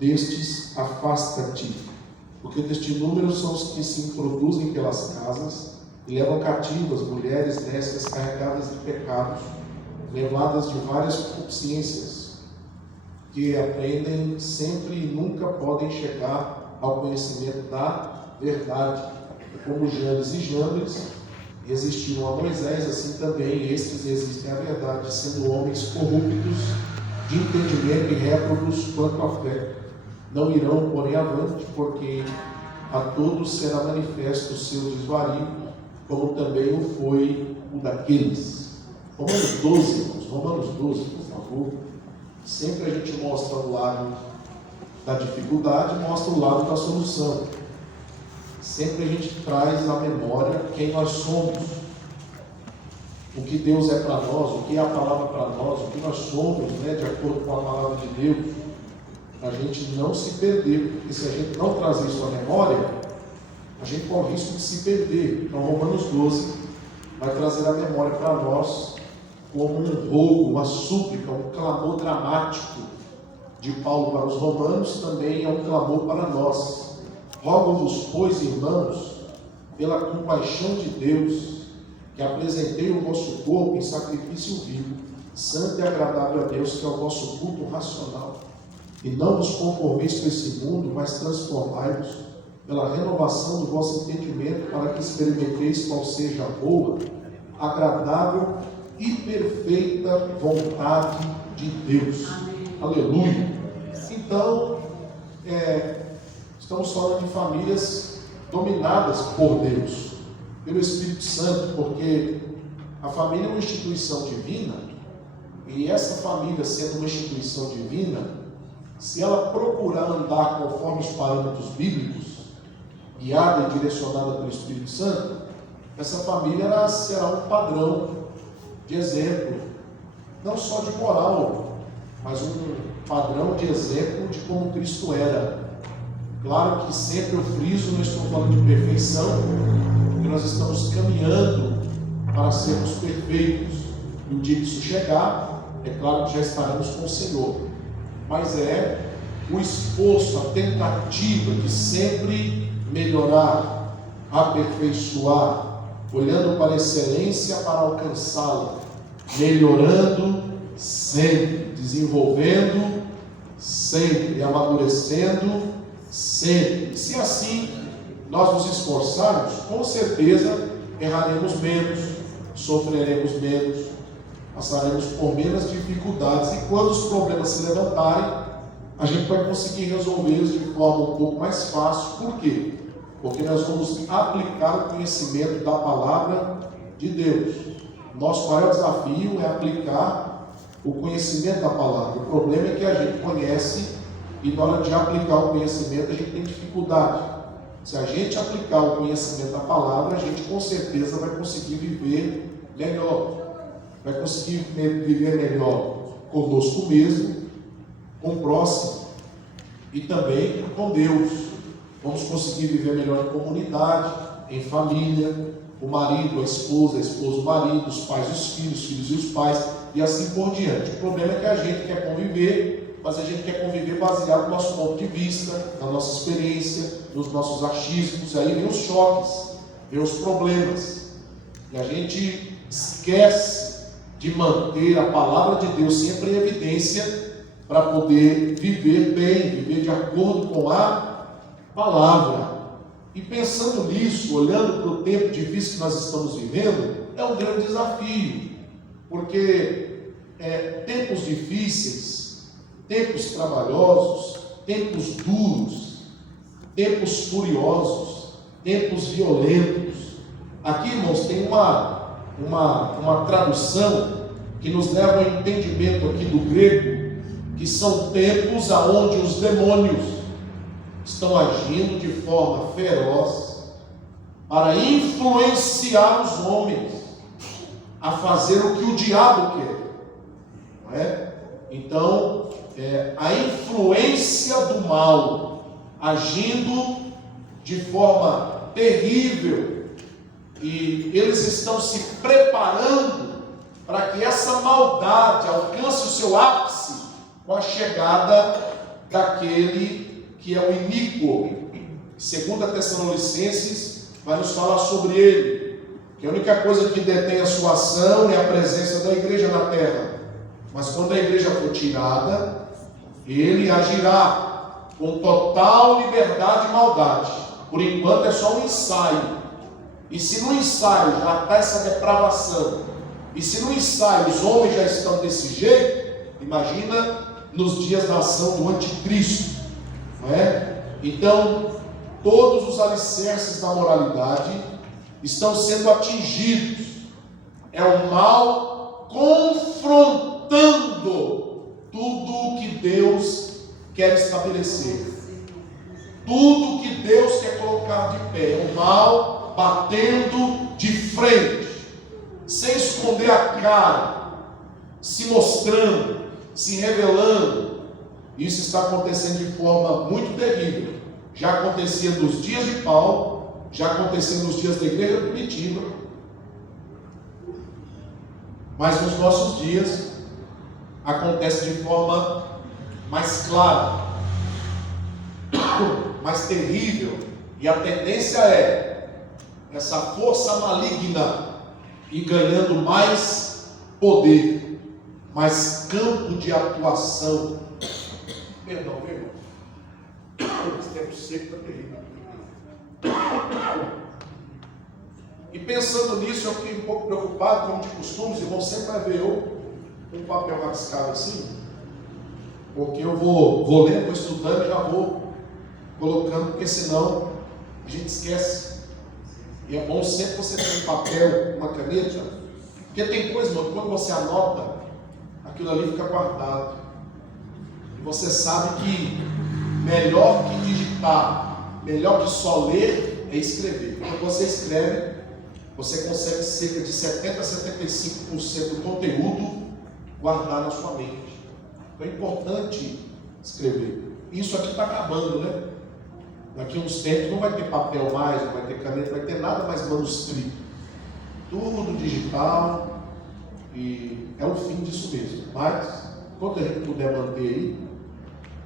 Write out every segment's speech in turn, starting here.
destes afasta-te, porque deste número são os que se introduzem pelas casas e levam cativas mulheres nécias carregadas de pecados, levadas de várias consciências, que aprendem sempre e nunca podem chegar ao conhecimento da verdade. Como Janes e Jambres resistiram a Moisés, assim também estes resistem à verdade, sendo homens corruptos de entendimento e réprobos quanto à fé. Não irão, porém, avante, porque a todos será manifesto o seu desvario, como também o foi o daqueles. Romanos 12, irmãos, Romanos 12, por favor. Sempre a gente mostra o lado da dificuldade, mostra o lado da solução. Sempre a gente traz à memória quem nós somos, o que Deus é para nós, o que é a palavra para nós, o que nós somos, né, de acordo com a palavra de Deus, para a gente não se perder, porque se a gente não trazer isso à memória, a gente corre o risco de se perder. Então, Romanos 12 vai trazer a memória para nós como um rogo, uma súplica, um clamor dramático de Paulo para os romanos, também é um clamor para nós. Rogo-vos, pois, irmãos, pela compaixão de Deus, que apresentei o vosso corpo em sacrifício vivo, santo e agradável a Deus, que é o vosso culto racional. E não vos conformeis com esse mundo, mas transformai-vos pela renovação do vosso entendimento, para que experimenteis qual seja a boa, agradável e perfeita vontade de Deus. Amém. Aleluia! Então, estamos falando de famílias dominadas por Deus, pelo Espírito Santo, porque a família é uma instituição divina, e essa família, sendo uma instituição divina, se ela procurar andar conforme os parâmetros bíblicos, guiada e direcionada pelo Espírito Santo, essa família será um padrão de exemplo, não só de moral, mas um padrão de exemplo de como Cristo era. Claro que sempre eu friso, não estou falando de perfeição, porque nós estamos caminhando para sermos perfeitos. E o dia que isso chegar, é claro que já estaremos com o Senhor. Mas é o esforço, a tentativa de sempre melhorar, aperfeiçoar, olhando para a excelência para alcançá-la, melhorando sempre, desenvolvendo sempre, amadurecendo sempre. Se assim nós nos esforçarmos, com certeza erraremos menos, sofreremos menos, passaremos por menos dificuldades, e quando os problemas se levantarem, a gente vai conseguir resolvê-los de forma um pouco mais fácil. Por quê? Porque nós vamos aplicar o conhecimento da palavra de Deus. Nosso maior desafio é aplicar o conhecimento da palavra. O problema é que a gente conhece e na hora de aplicar o conhecimento a gente tem dificuldade. Se a gente aplicar o conhecimento da palavra, a gente com certeza vai conseguir viver melhor. Vai conseguir viver melhor conosco mesmo, com o próximo e também com Deus. Vamos conseguir viver melhor em comunidade, em família, o marido, a esposa o marido, os pais os filhos e os pais, e assim por diante. O problema é que a gente quer conviver, mas a gente quer conviver baseado no nosso ponto de vista, na nossa experiência, nos nossos achismos. Aí vem os choques, vem os problemas, e a gente esquece de manter a palavra de Deus sempre em evidência, para poder viver bem, viver de acordo com a palavra. E pensando nisso, olhando para o tempo difícil que nós estamos vivendo, é um grande desafio, porque tempos difíceis, tempos trabalhosos, tempos duros, tempos furiosos, tempos violentos. Aqui, irmãos, tem uma tradução que nos leva ao entendimento aqui do grego, que são tempos aonde os demônios estão agindo de forma feroz para influenciar os homens a fazer o que o diabo quer, não é? Então, a influência do mal agindo de forma terrível, e eles estão se preparando para que essa maldade alcance o seu ápice com a chegada daquele que é o iníquo. 2 Tessalonicenses vai nos falar sobre ele, que a única coisa que detém a sua ação é a presença da igreja na terra. Mas quando a igreja for tirada, ele agirá com total liberdade e maldade. Por enquanto é só um ensaio. E se no ensaio já está essa depravação, e se no ensaio os homens já estão desse jeito, imagina nos dias da ação do anticristo, não é? Então, todos os alicerces da moralidade estão sendo atingidos. É o mal confrontando tudo o que Deus quer estabelecer. Tudo o que Deus quer colocar de pé. É o mal batendo de frente, sem esconder a cara, se mostrando, se revelando. Isso está acontecendo de forma muito terrível. Já acontecia nos dias de Paulo, já acontecia nos dias da igreja primitiva, mas nos nossos dias acontece de forma mais clara, mais terrível, e a tendência é essa força maligna ir ganhando mais poder, mais campo de atuação. Perdão, meu irmão. Esse tempo seco está terrível. E pensando nisso, eu fiquei um pouco preocupado, como de costume. Os irmãos sempre vai ver eu com um papel rabiscado assim, porque eu vou lendo, vou estudando e já vou colocando, porque senão a gente esquece. E é bom sempre você ter um papel, uma caneta, porque tem coisa, irmão, que quando você anota, aquilo ali fica guardado. E você sabe que melhor que digitar, melhor que só ler, é escrever. Quando você escreve, você consegue cerca de 70% a 75% do conteúdo guardar na sua mente. Então é importante escrever. Isso aqui está acabando, né? Daqui a uns tempos não vai ter papel mais, não vai ter caneta, não vai ter nada mais manuscrito. Tudo digital, e é o fim disso mesmo. Mas, enquanto a gente puder manter aí,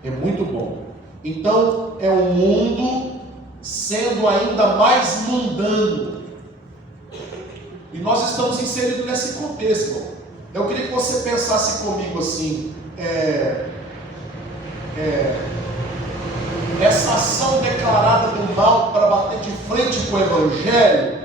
é muito bom. Então, é um mundo sendo ainda mais mundano. E nós estamos inseridos nesse contexto, irmão. Eu queria que você pensasse comigo assim, essa ação declarada do mal para bater de frente com o Evangelho,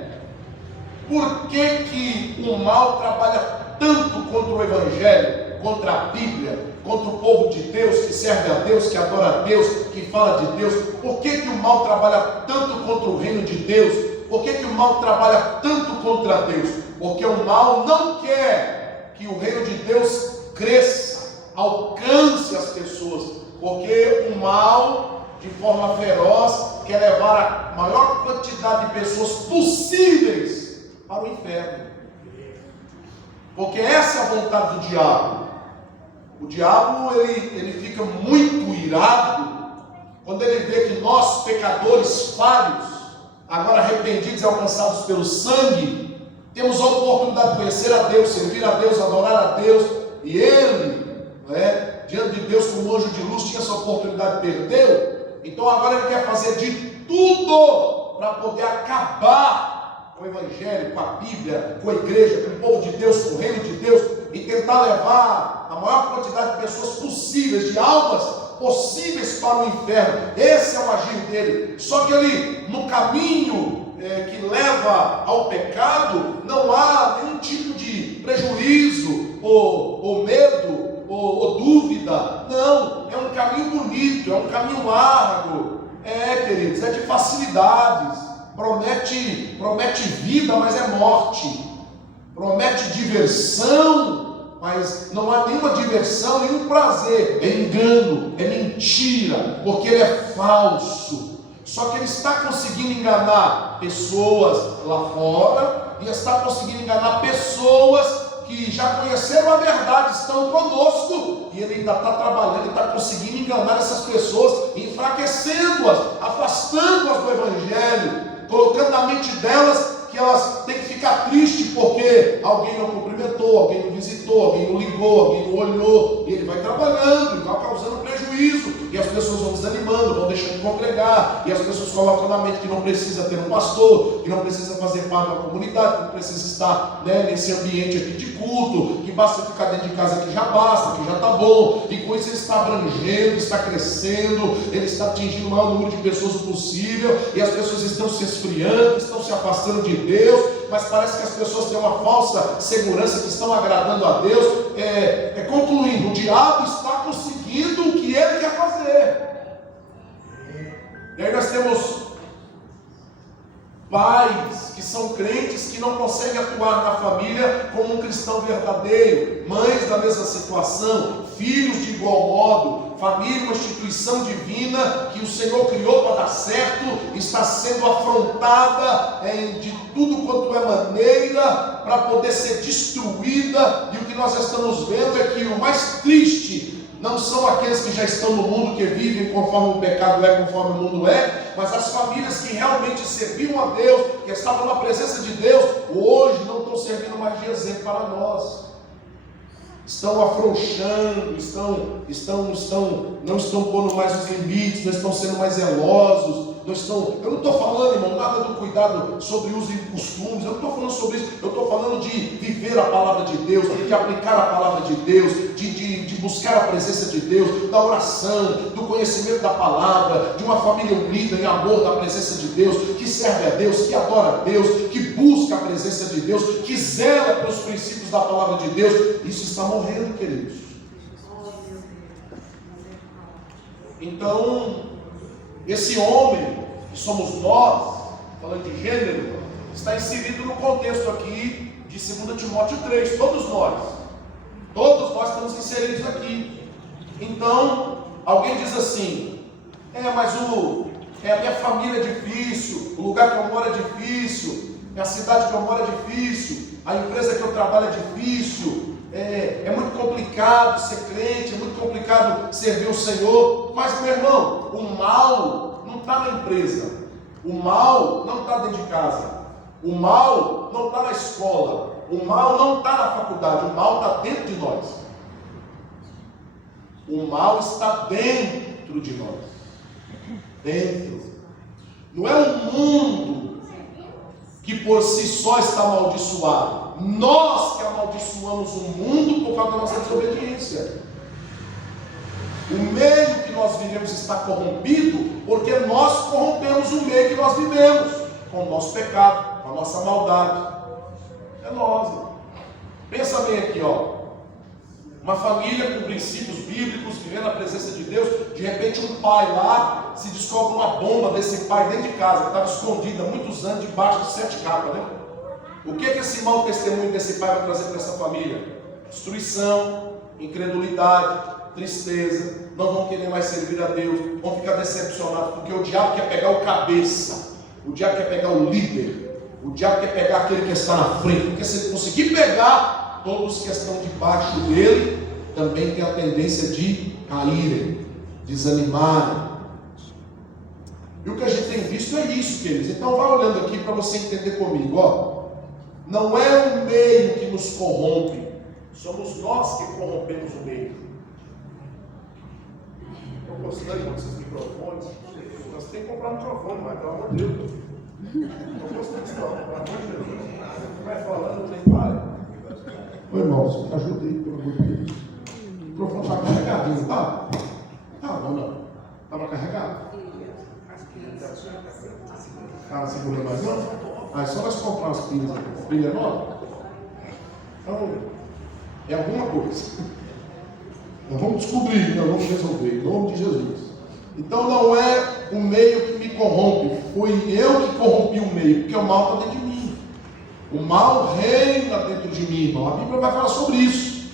por que o mal trabalha tanto contra o Evangelho, contra a Bíblia, contra o povo de Deus, que serve a Deus, que adora a Deus, que fala de Deus? Por que o mal trabalha tanto contra o reino de Deus? Por que o mal trabalha tanto contra Deus? Porque o mal não quer que o reino de Deus cresça, alcance as pessoas, porque o mal, de forma feroz, quer levar a maior quantidade de pessoas possíveis para o inferno. Porque essa é a vontade do diabo. O diabo, ele fica muito irado quando ele vê que nós, pecadores falhos, agora arrependidos e alcançados pelo sangue, temos a oportunidade de conhecer a Deus, servir a Deus, adorar a Deus, e ele, diante de Deus como anjo de luz, tinha essa oportunidade, perdeu. Então agora ele quer fazer de tudo para poder acabar com o Evangelho, com a Bíblia, com a igreja, com o povo de Deus, com o reino de Deus, e tentar levar a maior quantidade de pessoas possíveis, de almas possíveis para o inferno. Esse é o agir dele. Só que ele, no caminho que leva ao pecado, não há nenhum tipo de prejuízo ou medo ou dúvida. Não, é um caminho bonito, é um caminho árduo, queridos, é de facilidades, promete vida, mas é morte, promete diversão, mas não há nenhuma diversão, nenhum prazer, é engano, é mentira, porque ele é falso. Só que ele está conseguindo enganar pessoas lá fora, e está conseguindo enganar pessoas que já conheceram a verdade, estão conosco, e ele ainda está trabalhando, ele está conseguindo enganar essas pessoas, enfraquecendo-as, afastando-as do Evangelho, colocando na mente delas que elas têm que ficar tristes porque alguém não cumprimentou, alguém não visitou, alguém não ligou, alguém não olhou, e ele vai trabalhando, e vai causando prejuízo, e as pessoas desanimando, vão deixando de congregar, e as pessoas colocam na mente que não precisa ter um pastor, que não precisa fazer parte da comunidade, que não precisa estar, né, nesse ambiente aqui de culto, que basta ficar dentro de casa que já basta, que já está bom, e com isso ele está abrangendo, está crescendo, ele está atingindo o maior número de pessoas possível, e as pessoas estão se esfriando, estão se afastando de Deus, mas parece que as pessoas têm uma falsa segurança que estão agradando a Deus. Concluindo, o diabo está conseguindo o que ele quer fazer. E aí nós temos pais que são crentes que não conseguem atuar na família como um cristão verdadeiro, mães da mesma situação, filhos de igual modo. Família, uma instituição divina que o Senhor criou para dar certo, está sendo afrontada de tudo quanto é maneira para poder ser destruída. E o que nós estamos vendo é que o mais triste não são aqueles que já estão no mundo, que vivem conforme o pecado é, conforme o mundo é, mas as famílias que realmente serviam a Deus, que estavam na presença de Deus, hoje não estão servindo mais de exemplo para nós. Estão afrouxando, não estão pondo mais os limites, não estão sendo mais zelosos, eu não estou falando, irmão, nada do cuidado sobre os costumes, eu não estou falando sobre isso, eu estou falando de viver a palavra de Deus, de aplicar a palavra de Deus, de buscar a presença de Deus, da oração, do conhecimento da palavra, de uma família unida em amor da presença de Deus, que serve a Deus, que adora a Deus, que busca a presença de Deus, que zela pelos princípios da palavra de Deus. Isso está morrendo, queridos. Então, esse homem, que somos nós, falando de gênero, está inserido no contexto aqui de 2 Timóteo 3, todos nós estamos inseridos aqui. Então, alguém diz assim, mas a minha família é difícil, o lugar que eu moro é difícil, a cidade que eu moro é difícil, a empresa que eu trabalho é difícil, é muito complicado ser crente, é muito complicado servir o Senhor. Mas, meu irmão, o mal não está na empresa, o mal não está dentro de casa, o mal não está na escola, o mal não está na faculdade, o mal está dentro de nós. O mal está dentro de nós. Dentro. Não é o mundo que por si só está amaldiçoado. Nós que amaldiçoamos o mundo por causa da nossa desobediência. O meio que nós vivemos está corrompido porque nós corrompemos o meio que nós vivemos, com o nosso pecado, com a nossa maldade. É nós. Pensa bem aqui, uma família com princípios bíblicos, vivendo na presença de Deus. De repente um pai lá se descobre uma bomba desse pai dentro de casa, que estava escondida há muitos anos debaixo de 7 capas, né? O que esse mau testemunho desse pai vai trazer para essa família? Destruição, incredulidade, tristeza, não vão querer mais servir a Deus, vão ficar decepcionados, porque o diabo quer pegar o cabeça, o diabo quer pegar o líder, o diabo quer pegar aquele que está na frente, porque se ele conseguir pegar, todos que estão debaixo dele também têm a tendência de caírem, desanimarem. E o que a gente tem visto é isso, queridos. Então vai olhando aqui para você entender comigo, não é o meio que nos corrompe, somos nós que corrompemos o meio. Estou gostando desses microfones. Nós temos que comprar um microfone, mas pelo amor de Deus. Estou gostando disso, pelo amor de Deus. Vai falando, nem para. Ô irmãos, me ajuda aí, pelo amor de Deus. O microfone está carregadinho, tá? Não. Estava carregado? Não segura mais não? É só nós comprar umas pilhas aqui. Pilha nova? Então, é alguma coisa. Nós vamos descobrir, nós vamos resolver, em nome de Jesus. Então não é o meio que me corrompe, foi eu que corrompi o meio, porque o mal está dentro de mim. O mal reina dentro de mim, irmão. A Bíblia vai falar sobre isso.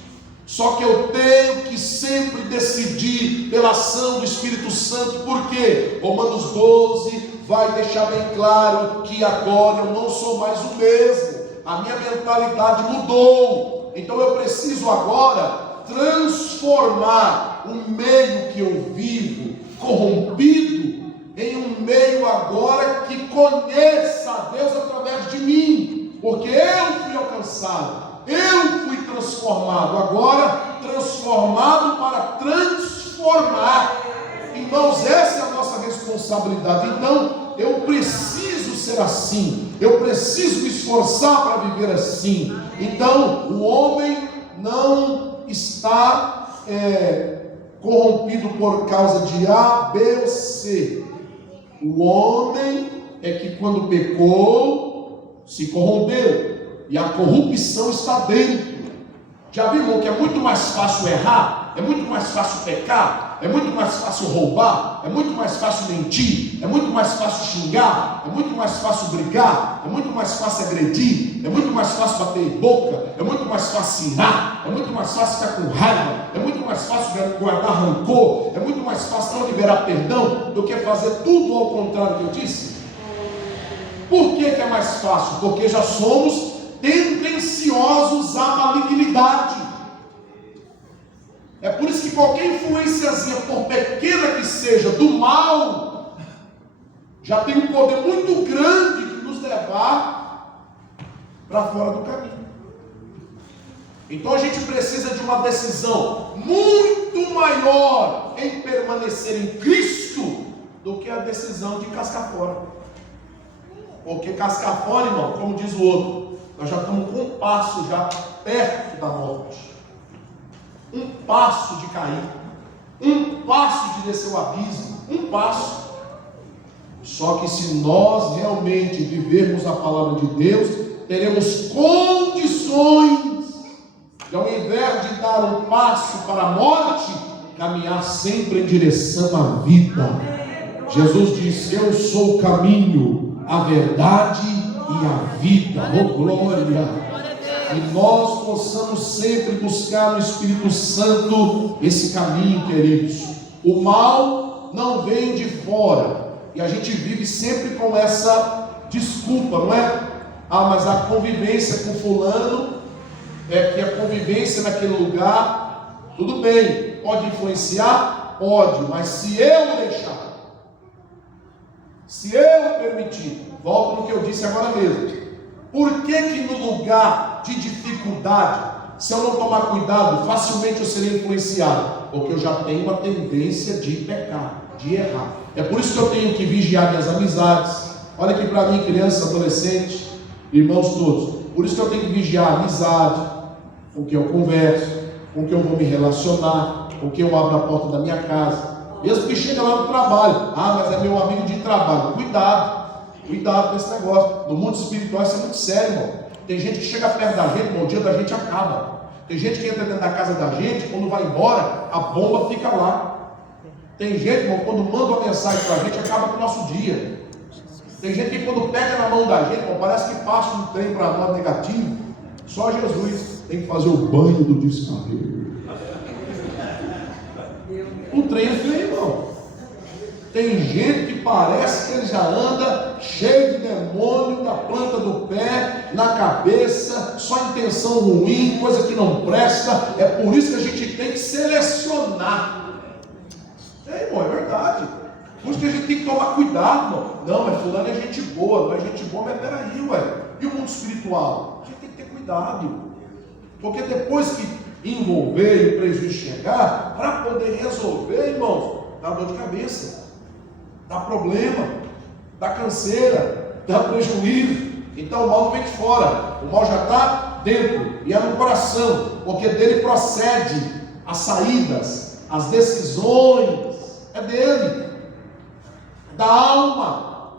Só que eu tenho que sempre decidir pela ação do Espírito Santo. Por quê? Romanos 12 vai deixar bem claro que agora eu não sou mais o mesmo. A minha mentalidade mudou. Então eu preciso agora transformar o meio que eu vivo, corrompido, em um meio agora que conheça a Deus através de mim. Porque eu fui alcançado, eu fui transformado, agora transformado para transformar. Irmãos, essa é a responsabilidade. Então, eu preciso ser assim, eu preciso me esforçar para viver assim. Então, o homem não está corrompido por causa de A, B ou C. O homem é que quando pecou, se corrompeu, e a corrupção está dentro. Já viu, irmão, que é muito mais fácil errar, é muito mais fácil pecar, é muito mais fácil roubar, é muito mais fácil mentir, é muito mais fácil xingar, é muito mais fácil brigar, é muito mais fácil agredir, é muito mais fácil bater boca, é muito mais fácil irar, é muito mais fácil ficar com raiva, é muito mais fácil guardar rancor, é muito mais fácil não liberar perdão do que fazer tudo ao contrário que eu disse. Por que é mais fácil? Porque já somos tendenciosos à malignidade. É por isso que qualquer influenciazinha, por pequena que seja, do mal, já tem um poder muito grande de nos levar para fora do caminho. Então a gente precisa de uma decisão muito maior em permanecer em Cristo do que a decisão de cascar fora. Porque cascar fora, irmão, como diz o outro, nós já estamos com um passo já perto da morte. Um passo de cair, um passo de descer o abismo, um passo. Só que se nós realmente vivermos a palavra de Deus, teremos condições de, ao invés de dar um passo para a morte, caminhar sempre em direção à vida. Jesus disse: eu sou o caminho, a verdade e a vida. Oh glória! E nós possamos sempre buscar no Espírito Santo esse caminho, queridos. O mal não vem de fora, e a gente vive sempre com essa desculpa, não é? Ah, mas a convivência com fulano, que a convivência naquele lugar, tudo bem, pode influenciar? Pode, mas se eu deixar, se eu permitir, volto no que eu disse agora mesmo. Por que no lugar de dificuldade, se eu não tomar cuidado, facilmente eu serei influenciado? Porque eu já tenho uma tendência de pecar, de errar. É por isso que eu tenho que vigiar minhas amizades. Olha aqui para mim, criança, adolescente, irmãos todos. Por isso que eu tenho que vigiar a amizade, com quem eu converso, com quem eu vou me relacionar, com quem eu abro a porta da minha casa. Mesmo que chega lá no trabalho, ah, mas é meu amigo de trabalho. Cuidado com esse negócio. No mundo espiritual isso é muito sério, irmão. Tem gente que chega perto da gente, o dia da gente acaba. Tem gente que entra dentro da casa da gente, quando vai embora, a bomba fica lá. Tem gente, irmão, quando manda uma mensagem para a gente, acaba com o nosso dia. Tem gente que quando pega na mão da gente, irmão, parece que passa um trem para nós negativo. Só Jesus tem que fazer o banho do descarrego. O trem é feio, irmão. Tem gente que parece que ele já anda cheio de demônio da planta do pé, na cabeça, só intenção ruim, coisa que não presta. É por isso que a gente tem que selecionar. Irmão, é verdade. Por isso que a gente tem que tomar cuidado, irmão. Não, mas fulano é gente boa, não é gente boa, mas peraí, ué. E o mundo espiritual? A gente tem que ter cuidado. Porque depois que envolver e o prejuízo chegar, para poder resolver, irmãos, dá dor de cabeça. Dá problema, dá canseira, dá prejuízo. Então o mal não vem de fora, o mal já está dentro e é no coração, porque dele procede as saídas, as decisões, é dele, é da alma.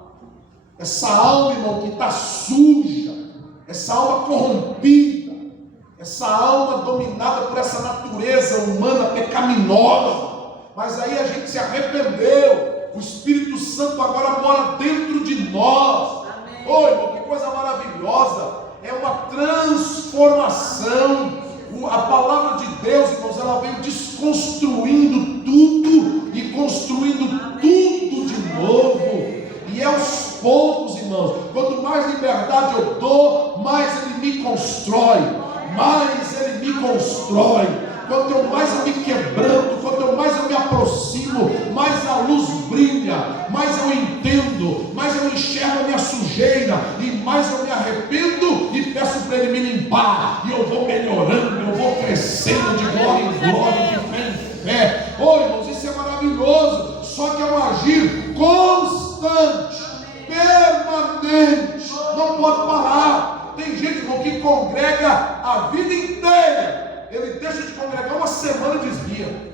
Essa alma, irmão, que está suja, essa alma corrompida, essa alma dominada por essa natureza humana pecaminosa, mas aí a gente se arrependeu. O Espírito Santo agora mora dentro de nós. Oi, irmão, que coisa maravilhosa. É uma transformação. A palavra de Deus, irmãos, ela veio desconstruindo tudo e construindo tudo de novo. E é aos poucos, irmãos. Quanto mais liberdade eu dou, mais ele me constrói. Mais ele me constrói. Quanto mais eu me quebranto, quanto mais eu me aproximo, mais a luz brilha, mais eu entendo, mais eu enxergo a minha sujeira, e mais eu me arrependo e peço para ele me limpar, e eu vou melhorando, eu vou crescendo de glória em glória, de fé em fé. Oh, irmãos, isso é maravilhoso, só que é um agir constante, permanente, não pode parar. Tem gente, irmão, que congrega a vida inteira, ele deixa de congregar uma semana e desvia.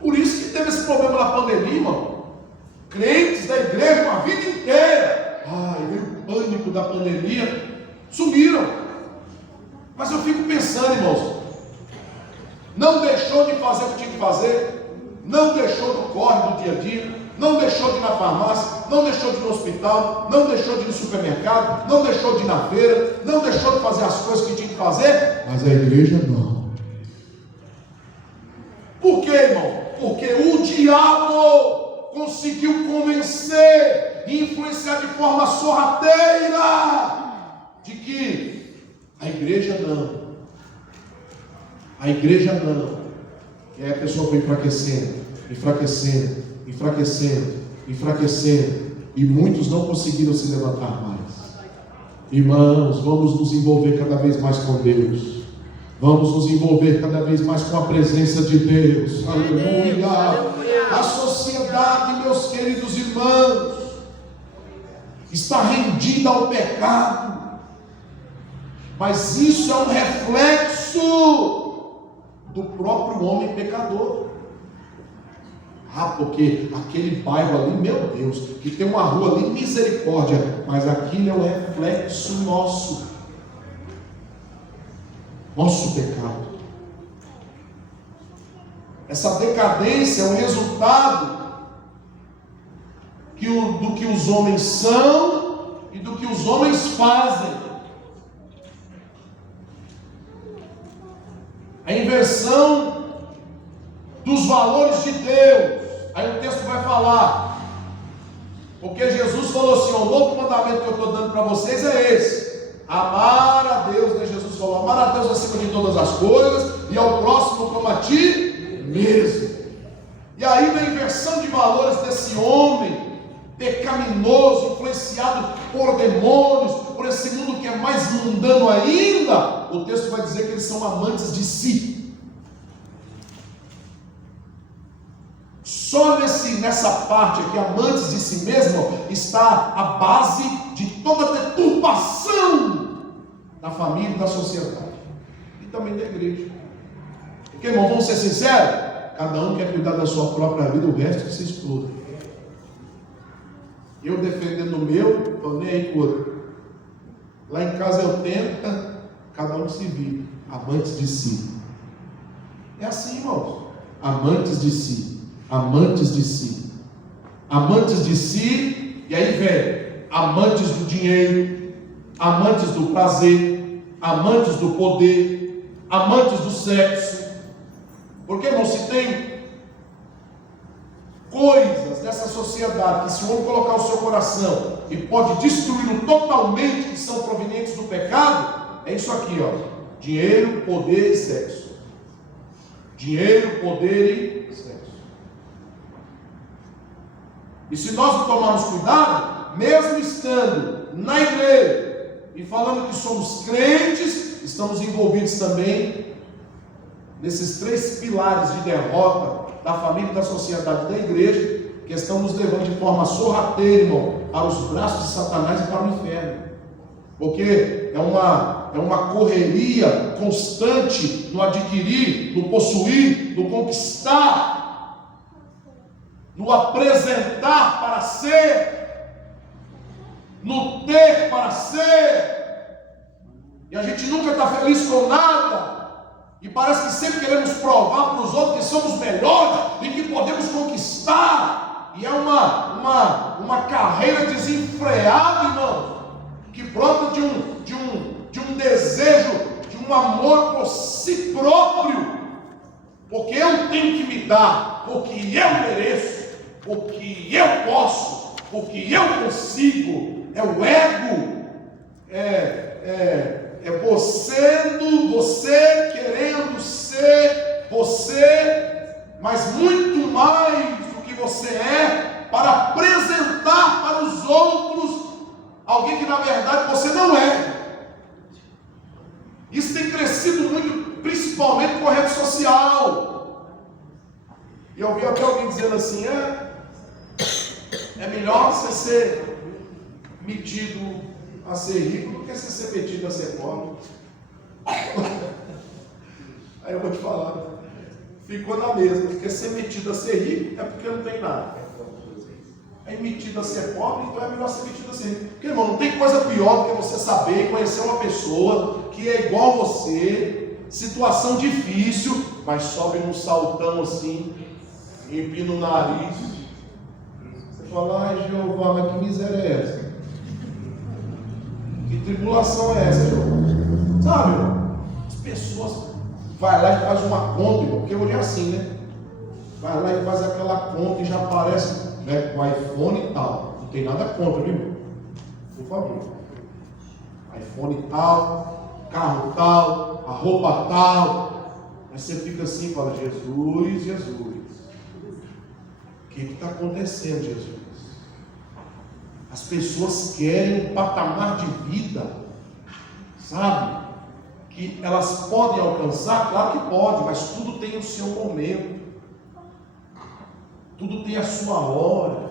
Por isso que teve esse problema na pandemia, irmão. Crentes da igreja uma vida inteira, veio o pânico da pandemia, sumiram. Mas eu fico pensando, irmãos, não deixou de fazer o que tinha que fazer, não deixou do corre do dia a dia, não deixou de ir na farmácia, não deixou de ir no hospital, não deixou de ir no supermercado, não deixou de ir na feira, não deixou de fazer as coisas que tinha que fazer, mas a igreja não. Por quê, irmão? Porque o diabo conseguiu convencer e influenciar de forma sorrateira de que a igreja não. A igreja não. E aí a pessoa foi enfraquecendo, e muitos não conseguiram se levantar mais. Irmãos, vamos nos envolver cada vez mais com Deus. Vamos nos envolver cada vez mais com a presença de Deus. Aleluia. A sociedade, meus queridos irmãos, está rendida ao pecado. Mas isso é um reflexo do próprio homem pecador. Porque aquele bairro ali, meu Deus, que tem uma rua ali, misericórdia, mas aquilo é um reflexo nosso pecado. Essa decadência é um resultado do que os homens são e do que os homens fazem. A inversão dos valores de Deus. Aí o texto vai falar, porque Jesus falou assim: o novo mandamento que eu estou dando para vocês é esse: amar a Deus, né? Jesus falou, amar a Deus acima de todas as coisas, e ao próximo como a ti mesmo. E aí, na inversão de valores desse homem pecaminoso, influenciado por demônios, por esse mundo que é mais mundano ainda, o texto vai dizer que eles são amantes de si. Só nessa parte aqui, amantes de si mesmo, está a base de toda a deturpação da família e da sociedade. E também da igreja. Porque, irmão, vamos ser sinceros? Cada um quer cuidar da sua própria vida, o resto que se exploda. Eu defendendo o meu, estou nem aí com o outro. Lá em casa eu tento, cada um se vira. Amantes de si. É assim, irmãos. Amantes de si. Amantes de si. Amantes de si, e aí vem amantes do dinheiro, amantes do prazer, amantes do poder, amantes do sexo. Porque, irmão, se tem coisas dessa sociedade que se o homem colocar o seu coração e pode destruí-lo totalmente, que são provenientes do pecado, é isso aqui, ó: dinheiro, poder e sexo. Dinheiro, poder e sexo. E se nós não tomarmos cuidado, mesmo estando na igreja e falando que somos crentes, estamos envolvidos também nesses três pilares de derrota da família e da sociedade da igreja, que estão nos levando de forma sorrateira, irmão, para os braços de Satanás e para o inferno. Porque é uma correria constante no adquirir, no possuir, no conquistar, no apresentar para ser, no ter para ser, e a gente nunca está feliz com nada, e parece que sempre queremos provar para os outros que somos melhores e que podemos conquistar, e é uma carreira desenfreada, irmão, que brota de um desejo, de um amor por si próprio, porque eu tenho que me dar, porque eu mereço, porque eu posso, porque eu consigo. É o ego, é você querendo ser você, mas muito mais do que você é, para apresentar para os outros alguém que na verdade você não é. Isso tem crescido muito, principalmente com a rede social. E eu vi até alguém dizendo assim: assim, é melhor você ser metido a ser rico do que você ser metido a ser pobre. Aí eu vou te falar, ficou na mesma, porque ser metido a ser rico é porque não tem nada. É metido a ser pobre, então é melhor ser metido a ser rico. Porque, irmão, não tem coisa pior do que você saber e conhecer uma pessoa que é igual a você, situação difícil, mas sobe num saltão assim, empina o nariz. Você fala, ai Jeová, mas que miséria é essa? Que tribulação é essa, Jeová? Sabe, irmão? As pessoas vai lá e faz uma conta, irmão, porque hoje é assim, né? Vai lá e faz aquela conta e já aparece, né, com iPhone e tal. Não tem nada contra, viu, irmão? Por favor. iPhone tal, carro tal, a roupa tal. Aí você fica assim e fala, Jesus, Jesus. O que está acontecendo, Jesus? As pessoas querem um patamar de vida, sabe? Que elas podem alcançar, claro que pode, mas tudo tem o seu momento. Tudo tem a sua hora.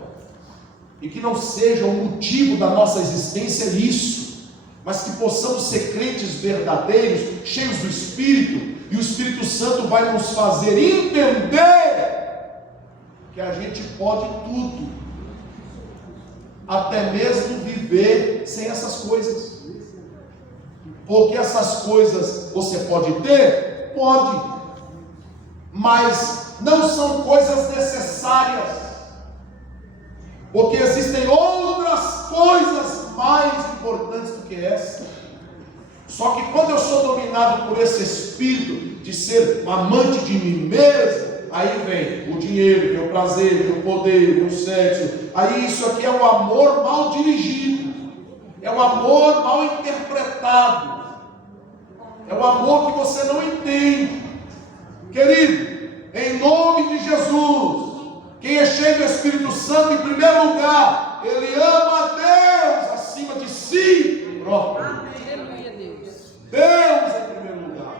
E que não seja o motivo da nossa existência isso, mas que possamos ser crentes verdadeiros, cheios do Espírito, e o Espírito Santo vai nos fazer entender que a gente pode tudo, até mesmo viver sem essas coisas. Porque essas coisas você pode ter? Pode, mas não são coisas necessárias, porque existem outras coisas mais importantes do que essa. Só que quando eu sou dominado por esse espírito de ser amante de mim mesmo, aí vem o dinheiro, vem o prazer, vem o poder, vem o sexo. Aí isso aqui é o amor mal dirigido, é o amor mal interpretado, é o amor que você não entende. Querido, em nome de Jesus, quem é cheio do Espírito Santo, em primeiro lugar, ele ama a Deus acima de si próprio. Deus em primeiro lugar.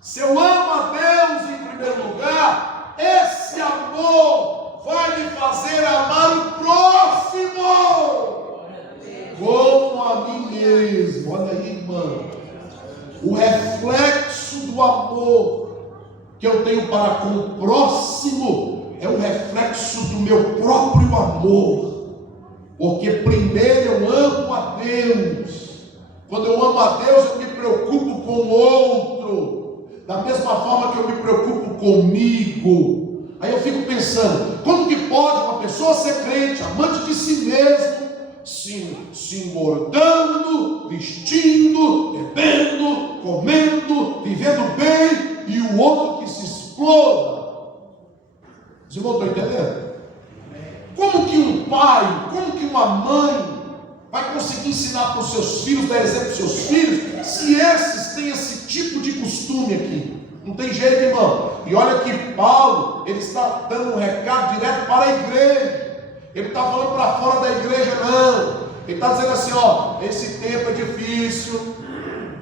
Se eu amo a Deus em primeiro lugar, esse amor vai me fazer amar o próximo como a mim mesmo. Olha aí, irmão, o reflexo do amor que eu tenho para com o próximo é o reflexo do meu próprio amor, porque primeiro eu amo a Deus. Quando eu amo a Deus, eu me preocupo com o outro, da mesma forma que eu me preocupo comigo. Aí eu fico pensando, como que pode uma pessoa ser crente, amante de si mesmo, se engordando, vestindo, bebendo, comendo, vivendo bem, e o outro que se exploda? Os irmãos estão entendendo? Como que um pai, como que uma mãe vai conseguir ensinar para os seus filhos, dar exemplo para os seus filhos, se esses têm esse tipo de costume aqui? Não tem jeito, irmão. E olha que Paulo, ele está dando um recado direto para a igreja. Ele está falando para fora da igreja, não. Ele está dizendo assim, ó, esse tempo é difícil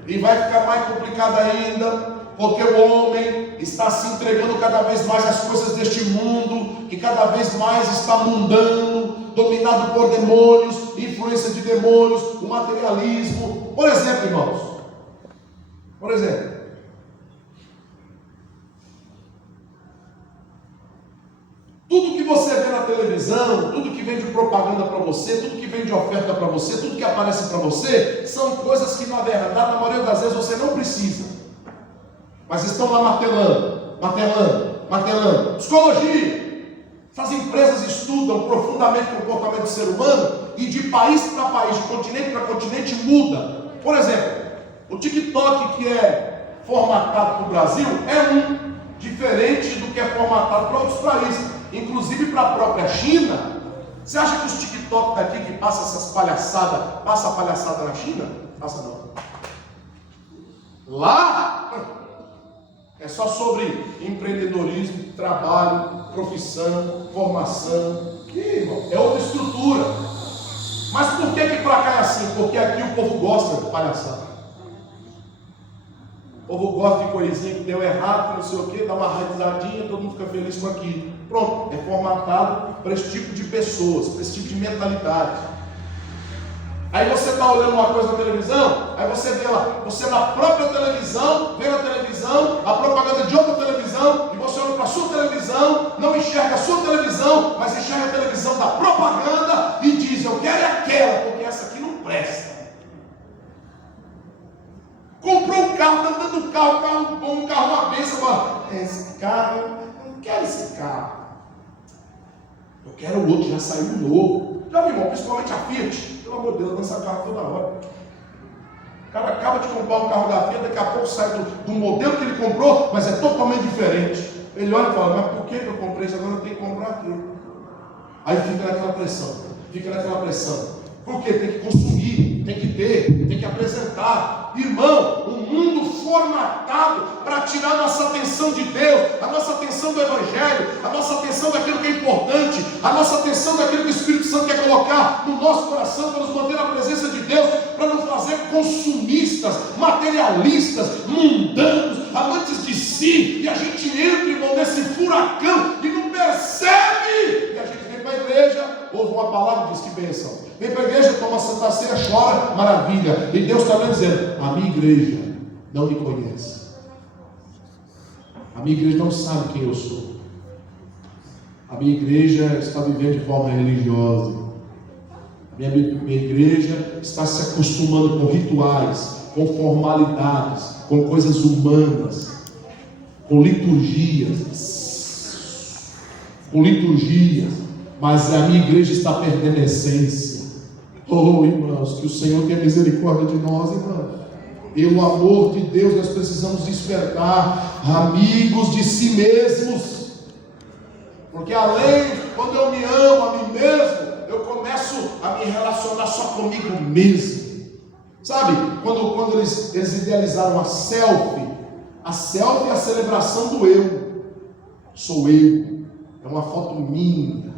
e vai ficar mais complicado ainda, porque o homem está se entregando cada vez mais às coisas deste mundo, que cada vez mais está mundano, dominado por demônios, influência de demônios, o materialismo. Por exemplo, irmãos, tudo que você vê na televisão, tudo que vem de propaganda para você, tudo que vem de oferta para você, tudo que aparece para você, são coisas que na verdade, na maioria das vezes, você não precisa, mas estão lá martelando. Psicologia. Essas empresas estudam profundamente o comportamento do ser humano e de país para país, de continente para continente muda. Por exemplo, o TikTok que é formatado para o Brasil é diferente do que é formatado para outros países, inclusive para a própria China. Você acha que os TikTok daqui que passa essas palhaçadas, passa a palhaçada na China? Passa não. Lá é só sobre empreendedorismo, trabalho, profissão, formação. Que, irmão, é outra estrutura. Mas por que para cá é assim? Porque aqui o povo gosta de palhaçada. O povo gosta de coisinha que deu errado, que não sei o que, dá uma risadinha, todo mundo fica feliz com aquilo. Pronto, é formatado para esse tipo de pessoas, para esse tipo de mentalidade. Aí você está olhando uma coisa na televisão, aí você vê lá, você na própria televisão, vê na televisão, a propaganda de outra televisão, e você olha para a sua televisão, não enxerga a sua televisão, mas enxerga a televisão da propaganda e diz, eu quero aquela, porque essa aqui não presta. Comprou um carro, está andando um carro bom, um carro uma benção, fala, esse carro, eu não quero esse carro. Eu quero o outro, já saiu novo. Já viu, irmão, principalmente a Fiat. Pelo amor de Deus, lança carro toda hora. O cara acaba de comprar um carro da Fiat, daqui a pouco sai do modelo que ele comprou, mas é totalmente diferente. Ele olha e fala, mas por que eu comprei isso? Agora eu tenho que comprar aquilo. Aí fica naquela pressão. Porque tem que consumir, tem que ter, tem que apresentar. Irmão, um mundo formatado para tirar a nossa atenção de Deus, a nossa atenção do Evangelho, a nossa atenção daquilo que é importante, a nossa atenção daquilo que o Espírito Santo quer colocar no nosso coração para nos manter na presença de Deus, para não fazer consumistas, materialistas, mundanos, amantes de si, e a gente entra, irmão, nesse furacão e não percebe. E a gente vem para a igreja, ouve uma palavra e diz que bênção. Vem para a igreja, toma Santa Ceia, chora, maravilha. E Deus está dizendo, a minha igreja não me conhece. A minha igreja não sabe quem eu sou. A minha igreja está vivendo de forma religiosa. A minha igreja está se acostumando com rituais, com formalidades, com coisas humanas, com liturgias. Mas a minha igreja está perdendo a essência. Oh, irmãos, que o Senhor tenha misericórdia de nós, irmãos. Pelo amor de Deus, nós precisamos despertar amigos de si mesmos. Porque além, quando eu me amo a mim mesmo, eu começo a me relacionar só comigo mesmo. Sabe, quando eles idealizaram a selfie é a celebração do eu. Sou eu, é uma foto minha.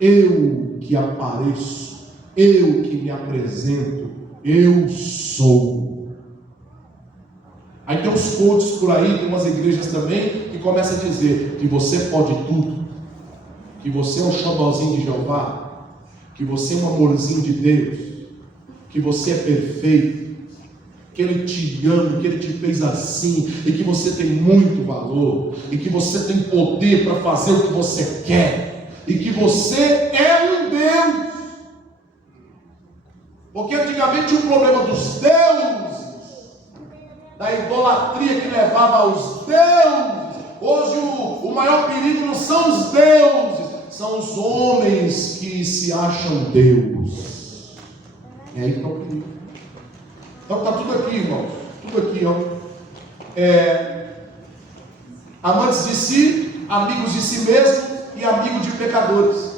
Eu que apareço. Eu que me apresento, eu sou. Aí tem uns coaches por aí, tem umas igrejas também, que começam a dizer que você pode tudo, que você é um xodózinho de Jeová, que você é um amorzinho de Deus, que você é perfeito, que Ele te ama, que Ele te fez assim, e que você tem muito valor, e que você tem poder para fazer o que você quer, e que você é um Deus. Porque antigamente tinha um problema dos deuses, da idolatria que levava aos deuses. Hoje o maior perigo não são os deuses, são os homens que se acham Deus. É aí que está o perigo. Então está tudo aqui, irmãos. Tudo aqui, ó. Amantes de si, amigos de si mesmo e amigos de pecadores.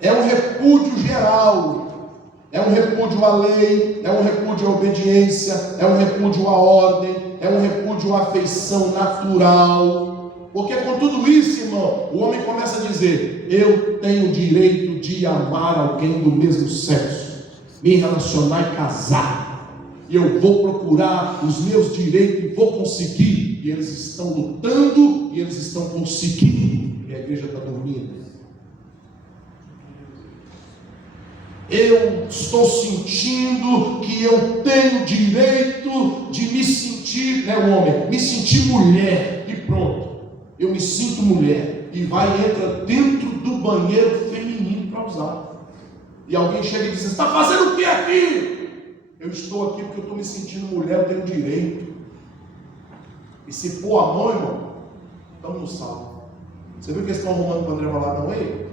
É um repúdio geral, é um repúdio à lei, é um repúdio à obediência, é um repúdio à ordem, é um repúdio à afeição natural. Porque com tudo isso, irmão, o homem começa a dizer, eu tenho o direito de amar alguém do mesmo sexo, me relacionar e casar, e eu vou procurar os meus direitos e vou conseguir. E eles estão lutando e eles estão conseguindo, e a igreja está dormindo. Eu estou sentindo que eu tenho direito de me sentir, né, homem? Me sentir mulher, e pronto. Eu me sinto mulher, e vai e entra dentro do banheiro feminino para usar. E alguém chega e diz, você está fazendo o que aqui? Eu estou aqui porque eu estou me sentindo mulher, eu tenho direito. E se pôr a mão, irmão, estamos no salvo. Você viu que eles estão arrumando para André lá, não é?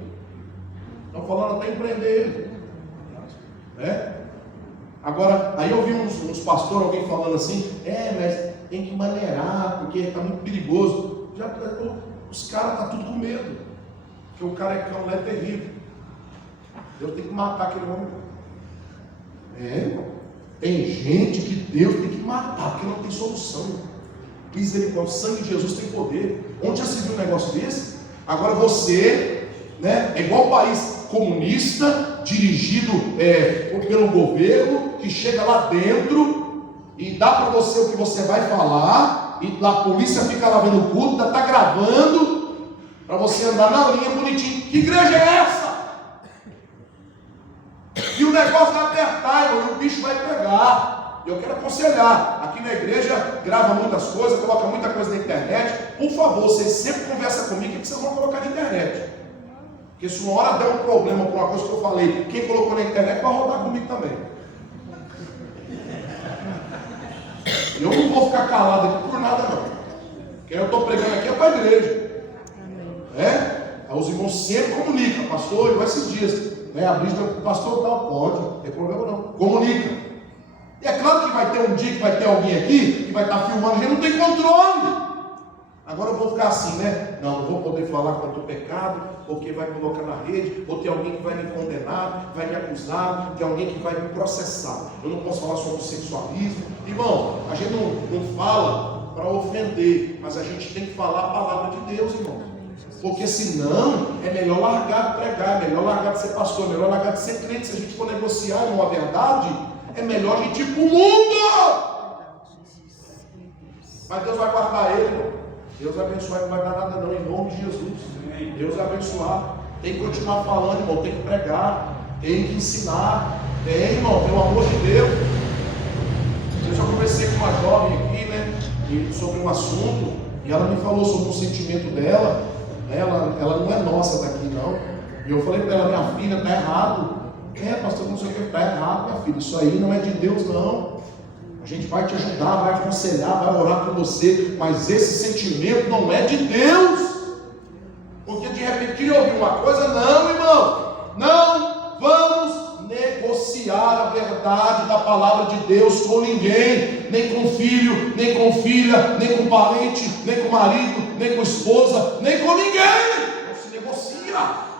Estão falando até em prender ele. Agora, aí eu vi uns pastores, alguém falando assim, mas tem que maneirar, porque está muito perigoso. Os caras estão tudo com medo, porque o carecão lá é terrível. Deus tem que matar aquele homem. Irmão. Tem gente que Deus tem que matar, porque não tem solução. Misericórdia, o sangue de Jesus tem poder. Onde já se viu um negócio desse? Agora você, né, é igual o país comunista, dirigido pelo governo, que chega lá dentro e dá para você o que você vai falar, e lá a polícia fica lá vendo o culto, ainda está gravando, para você andar na linha bonitinho. Que igreja é essa? E o negócio vai apertar, irmão, e o bicho vai pegar. Eu quero aconselhar, aqui na igreja grava muitas coisas, coloca muita coisa na internet. Por favor, vocês sempre conversam comigo o que vocês vão colocar na internet. Porque se uma hora der um problema por uma coisa que eu falei, quem colocou na internet vai rodar comigo também. Eu não vou ficar calado aqui por nada não. Quem eu estou pregando aqui é para a igreja. Aí os irmãos sempre comunicam, pastor, igual esses dias. A Brígida, pastor, tal, pode, não tem problema não. Comunica. E é claro que vai ter um dia que vai ter alguém aqui que vai estar filmando, a gente não tem controle. Agora eu vou ficar assim, né? Não vou poder falar contra o pecado, porque vai colocar na rede, ou tem alguém que vai me condenar, vai me acusar, tem alguém que vai me processar. Eu não posso falar sobre sexualismo. Irmão, a gente não fala para ofender, mas a gente tem que falar a palavra de Deus, irmão. Porque senão é melhor largar de pregar, é melhor largar de ser pastor, é melhor largar de ser crente. Se a gente for negociar uma verdade, é melhor a gente ir para o mundo. Mas Deus vai guardar ele, irmão. Deus abençoar, não vai dar nada não, em nome de Jesus. Deus abençoar. Tem que continuar falando, irmão, tem que pregar, tem que ensinar. Tem, irmão, pelo amor de Deus. Eu já conversei com uma jovem aqui, né, sobre um assunto, e ela me falou sobre o sentimento dela. Ela não é nossa daqui, não. E eu falei para ela, minha filha, está errado. Pastor, não sei o que, está errado, minha filha. Isso aí não é de Deus, não. A gente vai te ajudar, vai aconselhar, vai orar por você, mas esse sentimento não é de Deus. Porque de repente queria ouvir uma coisa, não, irmão, não vamos negociar a verdade da palavra de Deus com ninguém, nem com filho, nem com filha, nem com parente, nem com marido, nem com esposa, nem com ninguém. Não se negocia.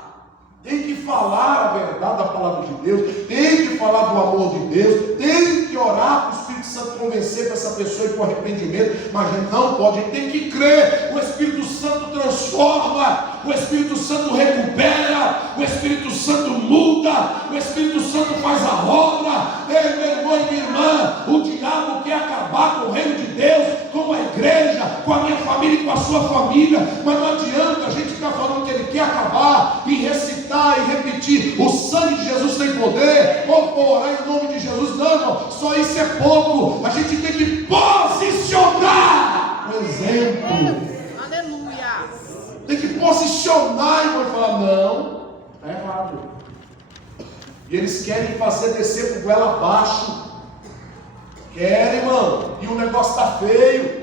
Tem que falar a verdade da palavra de Deus, tem que falar do amor de Deus, tem que orar para o Espírito Santo convencer para essa pessoa ir para o arrependimento, mas a gente não pode, a gente tem que crer. O Espírito Santo transforma, o Espírito Santo recupera, o Espírito Santo muda, o Espírito Santo faz a obra. Ei, meu irmão e minha irmã, o diabo quer acabar com o reino de Deus, com a igreja, com a minha família e com a sua família, mas não adianta a gente ficar falando que ele quer acabar e recitar e repetir, o sangue de Jesus tem poder, ou orar em nome de Jesus. Não, irmão, só isso é pouco. A gente tem que posicionar o exemplo. Aleluia. Tem que posicionar, irmão, e falar, não, está errado. E eles querem fazer descer por goela abaixo. Querem, irmão, e o negócio está feio.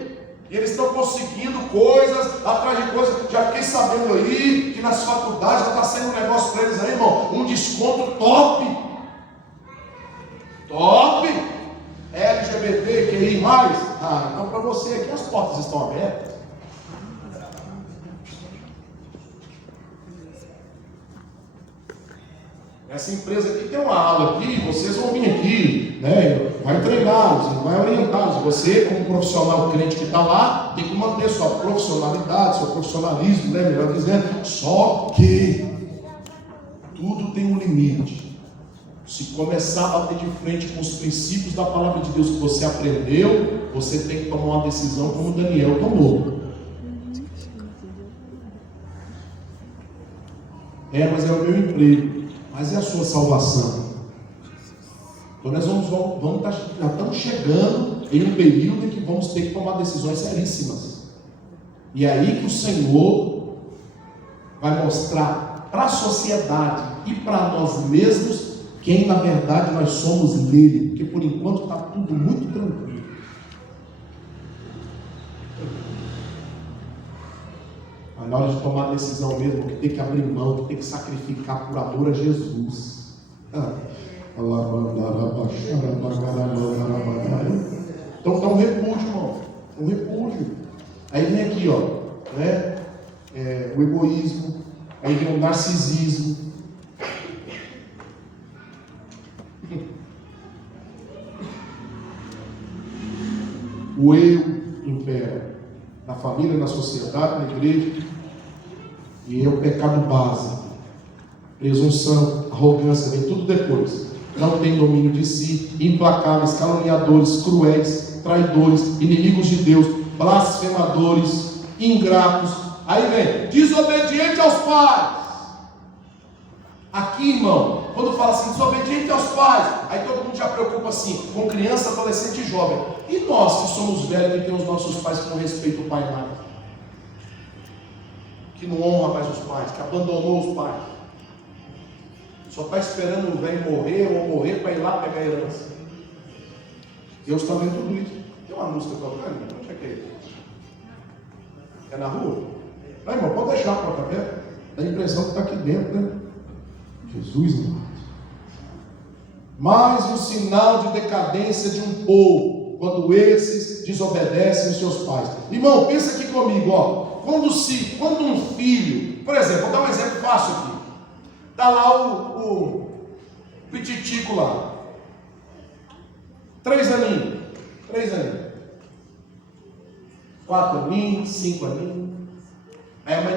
E eles estão conseguindo coisas, atrás de coisas. Já fiquei sabendo aí que nas faculdades já está sendo um negócio para eles aí, irmão, um desconto top. Top. LGBT, QI+. Então para você aqui as portas estão abertas. Essa empresa aqui tem uma aula aqui, vocês vão vir aqui, né? Vai treiná-los, vai orientá-los. Você, como profissional crente que está lá, tem que manter sua profissionalidade, seu profissionalismo, né? Melhor dizendo. Só que tudo tem um limite. Se começar a bater de frente com os princípios da palavra de Deus que você aprendeu, você tem que tomar uma decisão como Daniel tomou. Mas é o meu emprego. Mas é a sua salvação. Então nós já estamos chegando em um período em que vamos ter que tomar decisões seríssimas. E é aí que o Senhor vai mostrar para a sociedade e para nós mesmos quem na verdade nós somos nele. Porque por enquanto está tudo muito tranquilo. Mas na hora de tomar a decisão mesmo, que tem que abrir mão, que tem que sacrificar por amor a Jesus. Então dá um repúdio, irmão. Um repúdio. Aí vem aqui, ó, né? O egoísmo, aí vem o narcisismo. O eu impera na família, na sociedade, na igreja. E é o pecado básico. Presunção, arrogância, vem tudo depois. Não tem domínio de si, implacáveis, caluniadores, cruéis, traidores, inimigos de Deus, blasfemadores, ingratos. Aí vem, desobediente aos pais. Aqui, irmão, quando fala assim, desobediente aos pais, aí todo mundo já preocupa assim, com criança, adolescente e jovem. E nós que somos velhos, que temos nossos pais que não respeitam o pai mais, que não honra mais os pais, que abandonou os pais, só está esperando o velho morrer ou morrer para ir lá pegar a herança. Deus está vendo tudo isso. Tem uma música tocando? Onde é que é isso? É na rua? Não, irmão, pode deixar a porta aberta. Dá a impressão que está aqui dentro, né? Jesus, irmão. Mais um sinal de decadência de um povo, quando esses desobedecem os seus pais. Irmão, pensa aqui comigo, ó. Quando um filho, por exemplo, vou dar um exemplo fácil aqui. Está lá o pititico lá. 3 aninhos. 4 aninhos, 5 aninhos. Aí a mãe